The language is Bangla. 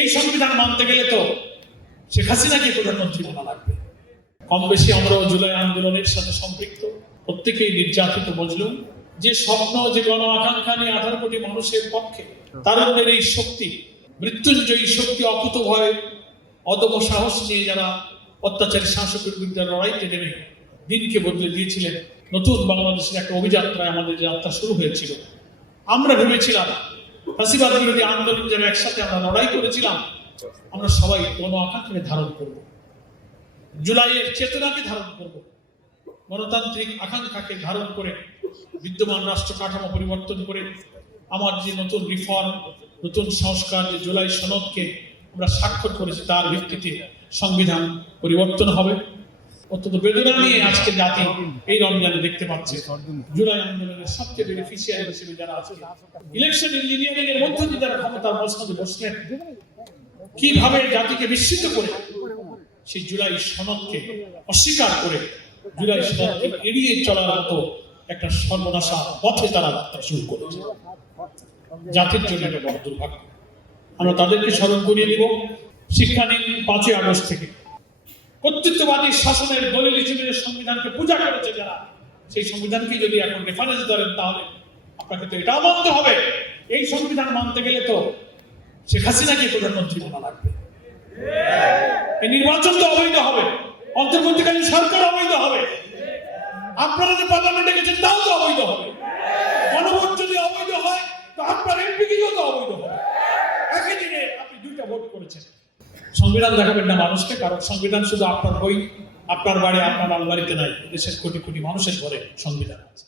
এই সংবিধান মানতে গেলে তো শেখ হাসিনাকে প্রধানমন্ত্রী বানা লাগবে। কম বেশি আমরাও জুলাই আন্দোলনের সাথে সম্পৃক্ত, প্রত্যেকেই নির্যাতিত মজলুম। যে স্বপ্ন, যে গণ আকাঙ্ক্ষা নিয়ে 18 কোটি মানুষের পক্ষে তারুণ্যের এই শক্তি, মৃত্যুঞ্জয়ী শক্তি, অকুতভয় অদম্য সাহস নিয়ে যারা অত্যাচারী শাসকের বিরুদ্ধে লড়াইতে নেমে দিনকে বদলে দিয়েছিলেন, নতুন বাংলাদেশের একটা অভিযাত্রায় আমাদের যাত্রা শুরু হয়েছিল। আমরা ভেবেছিলাম ফাঁসিবাদ বিরোধী আন্দোলন যারা একসাথে আমরা লড়াই করেছিলাম, আমরা সবাই গণ আকাঙ্ক্ষাকে ধারণ করব, জুলাইয়ের চেতনাকে ধারণ করব, গণতান্ত্রিক আকাঙ্ক্ষাকে ধারণ করে বিদ্যমান রাষ্ট্র কাঠামো পরিবর্তন করে আমার যে নতুন রিফর্ম, নতুন সংস্কার, যে জুলাই সনদকে আমরা স্বাক্ষর করেছি তার ভিত্তিতে সংবিধান পরিবর্তন হবে। অত্যন্ত বেদনা নিয়ে আজকে জাতি এই রমজানে দেখতে পাচ্ছে জুলাই আন্দোলনের সবচেয়ে বেনিফিশিয়ারি হিসেবে যারা আছে, ইলেকশন ইঞ্জিনিয়ারিং এর মধ্যে দিয়ে যারা ক্ষমতার মসনদে বসলেন, কিভাবে জাতিকে বিস্মিত করে সেই জুলাই সনদকে অস্বীকার করে জুলাই সনদকে এড়িয়ে চলার মতো একটা সর্বনাশা পথে তারা যাত্রা শুরু করেছে। জাতির জন্য এটা বড় দুর্ভাগ্য। আমরা তাদেরকে স্মরণ করিয়ে দিব। শিক্ষা নিন 5ই আগস্ট থেকে কর্তৃত্ববাদী শাসনের দলিল হিসেবে সংবিধানকে পূজা করেছে যারা, সেই সংবিধানকে যদি এখন রেফারেন্স ধরেন তাহলে আপনাকে তো এটাও মানতে হবে এই সংবিধান মানতে গেলে তো শেখ হাসিনাকে প্রধানমন্ত্রী বানা লাগবে। এই নির্বাচন তো অবৈধ হবে, অন্তর্বর্তীকালীন সরকার অবৈধ হবে, আপনারা যে পার্লামেন্টে গেছেন তাও তো অবৈধ হবে। গণভোট যদি অবৈধ হয় তো আপনার এমপি গুলো তো অবৈধ হবে। একই দিনে আপনি 2টা ভোট করেছেন। সংবিধান দেখাবেন না মানুষকে, কারণ সংবিধান শুধু আপনার বই, আপনার বাড়ি, আপনার আলমারিতে নাই। দেশের কোটি কোটি মানুষের ঘরে সংবিধান আছে।